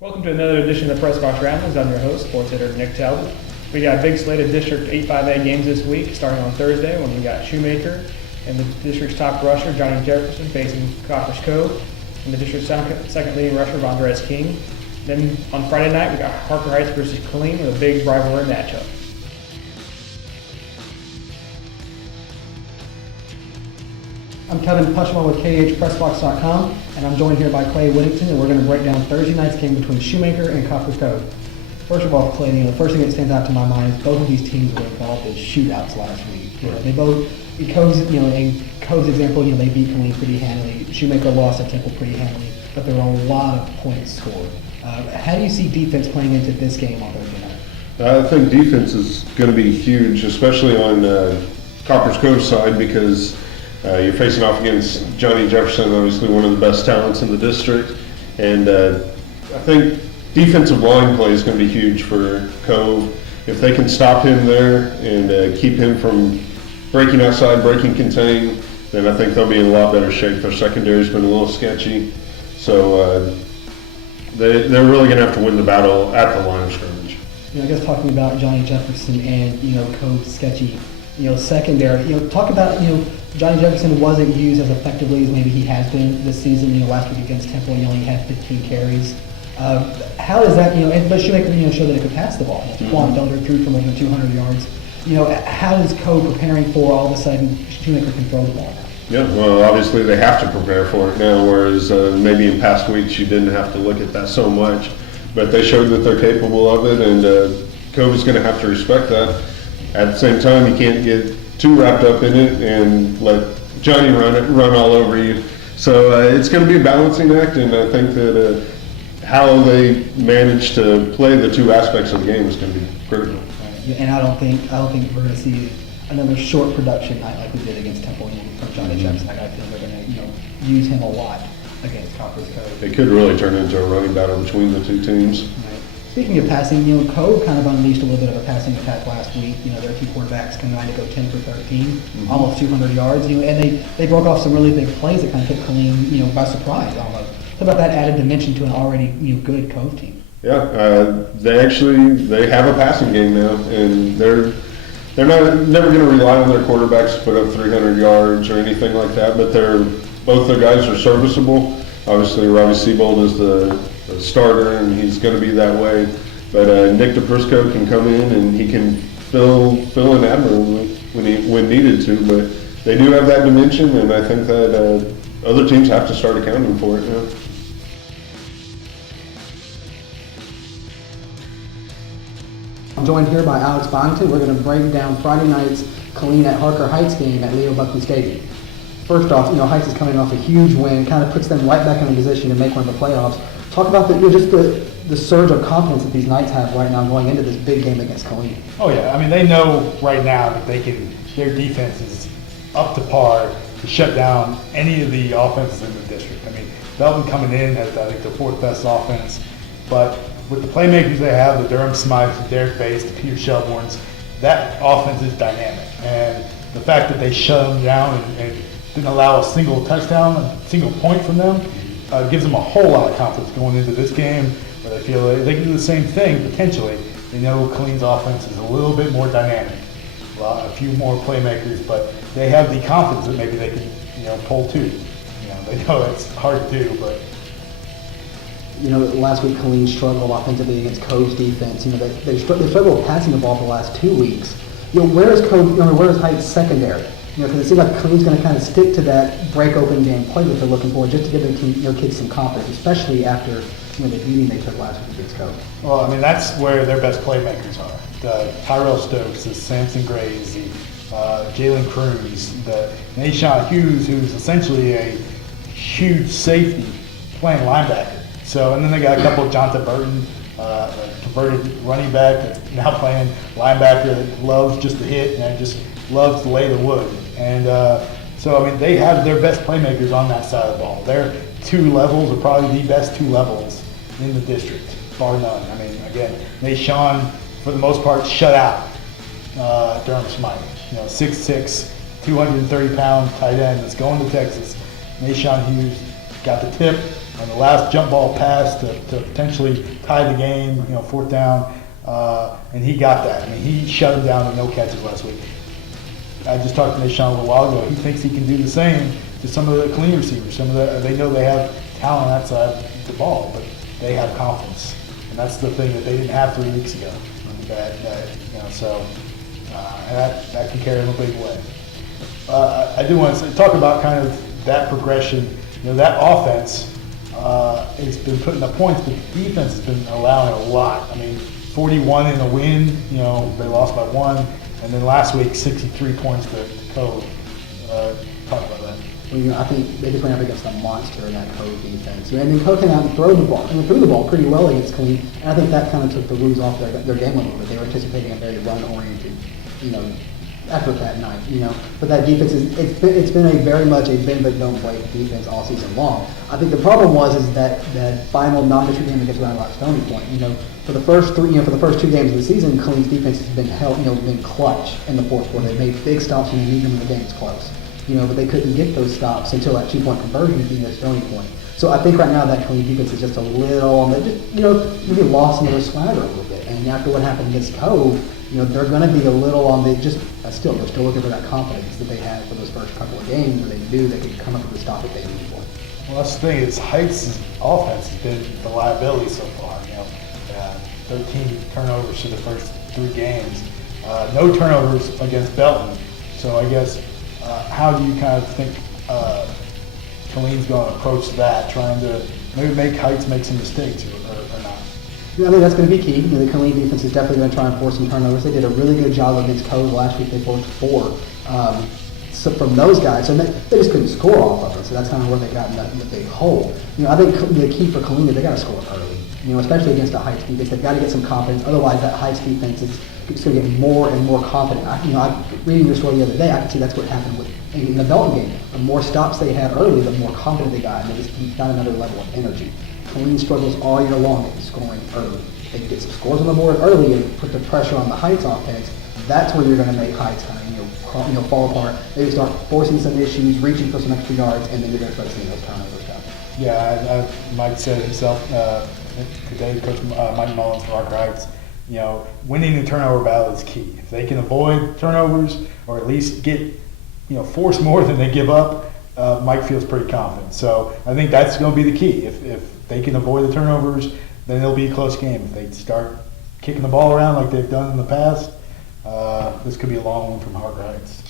Welcome to another edition of the Pressbox Ramblings. I'm your host, sports editor Nick Talbot. We got a big slate of District 8-5A games this week, starting on Thursday when we got Shoemaker and the district's top rusher, Johnny Jefferson, facing Copperas Cove, and the district's second leading rusher, Vondraez King. Then on Friday night, we got Harker Heights versus Killeen with a big rivalry matchup. I'm Kevin Posival with KHPressbox.com, and I'm joined here by Clay Whittington, and we're going to break down Thursday night's game between Shoemaker and Copperas Cove. First of all, Clay, the first thing that stands out to my mind is both of these teams were involved in shootouts last week. They both, in Cove's example, they beat Killeen pretty handily. Shoemaker lost at Temple pretty handily, but there were a lot of points scored. How do you see defense playing into this game on Thursday night? I think defense is going to be huge, especially on Copperas Cove's side, because you're facing off against Johnny Jefferson, obviously one of the best talents in the district, and I think defensive line play is going to be huge for Cove. If they can stop him there and keep him from breaking outside, breaking contain, then I think they'll be in a lot better shape. Their secondary's been a little sketchy, so they're really going to have to win the battle at the line of scrimmage. I guess talking about Johnny Jefferson and Cove's sketchy secondary, talk about Johnny Jefferson wasn't used as effectively as maybe he has been this season. Last week against Temple, he only had 15 carries. How is that? But Shoemaker, showed that it could pass the ball. Quan Felder threw for more than 200 yards. How is Cove preparing for all of a sudden Shoemaker can throw the ball now? Yeah, well, obviously they have to prepare for it now, whereas maybe in past weeks you didn't have to look at that so much. But they showed that they're capable of it, and Cove is going to have to respect that. At the same time, you can't get too wrapped up in it and let Johnny run all over you. So it's going to be a balancing act, and I think that how they manage to play the two aspects of the game is going to be critical. And I don't think we're going to see another short production night like we did against Temple from Johnny Jefferson. I feel they're going to use him a lot against Copperas Cove. It could really turn into a running battle between the two teams. Right. Speaking of passing, Cove kind of unleashed a little bit of a passing attack last week. Their two quarterbacks combined to go 10 for 13, almost 200 yards. And they broke off some really big plays that kind of took Killeen, by surprise almost. How about that added dimension to an already good Cove team? Yeah, they have a passing game now, and they're never going to rely on their quarterbacks to put up 300 yards or anything like that. But both their guys are serviceable. Obviously, Robbie Seabold is the starter, and he's going to be that way. But Nick DePrisco can come in and he can fill in admirably when needed to. But they do have that dimension, and I think that other teams have to start accounting for it now. I'm joined here by Alex Byington. We're going to break down Friday night's Killeen at Harker Heights game at Leo Buckley Stadium. First off, Heights is coming off a huge win, kind of puts them right back in a position to make one of the playoffs. Talk about the surge of confidence that these Knights have right now going into this big game against Killeen. Oh yeah, they know right now that their defense is up to par to shut down any of the offenses in the district. Belton coming in as I think the fourth best offense, but with the playmakers they have, the Durham Smythes, the Derek Bates, the Peter Shelbournes, that offense is dynamic. And the fact that they shut them down and didn't allow a single touchdown, a single point from them, gives them a whole lot of confidence going into this game, where they feel they can do the same thing potentially. They know Killeen's offense is a little bit more dynamic, a few more playmakers, but they have the confidence that maybe they can pull two. They know it's hard to do, but. Last week Killeen struggled offensively against Cove's defense. They struggled passing the ball for the last 2 weeks. Where is Cove? Where is Heights secondary? Because it seems like Killeen's going to kind of stick to that break open game play that they're looking for, just to give their team, kids some confidence, especially after the beating they took last week against Cove. Well, that's where their best playmakers are. The Tyrell Stokes, the Samson Grays, the Jalen Cruz, the Nashawn Hughes, who's essentially a huge safety playing linebacker. So, and then they got a couple of Jonathan Burton, a converted running back that's now playing linebacker that loves just to hit and just loves to lay the wood. And so, they have their best playmakers on that side of the ball. Their two levels are probably the best two levels in the district, bar none. Again, Nashawn, for the most part, shut out Durham Smythe. 6'6", 230-pound tight end that's going to Texas. Nashawn Hughes got the tip, on the last jump ball pass to potentially tie the game, fourth down, and he got that. I mean, he shut him down to no catches last week. I just talked to Nashawn a little while ago. He thinks he can do the same to some of the Killeen receivers. They know they have talent outside the ball, but they have confidence, and that's the thing that they didn't have 3 weeks ago. And that can carry them a big way. I do want to talk about kind of that progression. That offense has been putting up points, but the defense has been allowing a lot. I mean, 41 in a win. They lost by 1, and then last week 63 points to Cove. Talk about that. Well, I think they just went up against a monster in that Cove defense. And then Cove came out and threw the ball pretty well against Killeen. And I think that kind of took the roots off their game a little bit. They were anticipating a very run-oriented, effort that night. But that defense it's been a very much a bend but don't break defense all season long. I think the problem is that final non-district game against Round Rock Stony Point. For the first 2 games of the season, Killeen's defense has been been clutch in the fourth quarter. They made big stops when they need them when the game's close. But they couldn't get those stops until that 2-point conversion being a Stony Point. So I think right now that Killeen defense is just a little, maybe lost in their swagger a little bit. And after what happened against Cove, they're going to be a little on the they're still looking for that confidence that they had for those first couple of games where they knew they could come up with the stop that they needed for. Well, that's the thing. Is Heights' offense has been the liability so far. 13 turnovers for the first 3 games. No turnovers against Belton. So I guess how do you kind of think Killeen's going to approach that, trying to maybe make Heights make some mistakes or not? I think that's going to be key. The Killeen defense is definitely going to try and force some turnovers. They did a really good job against Cove last week. They forced 4 so from those guys, and they just couldn't score off of it. So that's kind of where they got in the big hole. I think the key for Killeen is they got to score early. Especially against the Heights defense, they've got to get some confidence. Otherwise, that Heights defense is going to get more and more confident. I reading your story the other day, I could see that's what happened in the Belton game. The more stops they had early, the more confident they got, and they just got another level of energy. Killeen struggles all year long at scoring early. They get some scores on the board early and put the pressure on the Heights offense. That's when you're going to make Heights kind of fall apart. They start forcing some issues, reaching for some extra yards, and then you're going to start seeing those turnovers come. Yeah, Mike said himself today. Coach Mike Mullins for Harker Heights. Winning the turnover battle is key. If they can avoid turnovers or at least get force more than they give up, Mike feels pretty confident. So I think that's going to be the key. If they can avoid the turnovers, then it'll be a close game. If they start kicking the ball around like they've done in the past, this could be a long one from Harker Heights.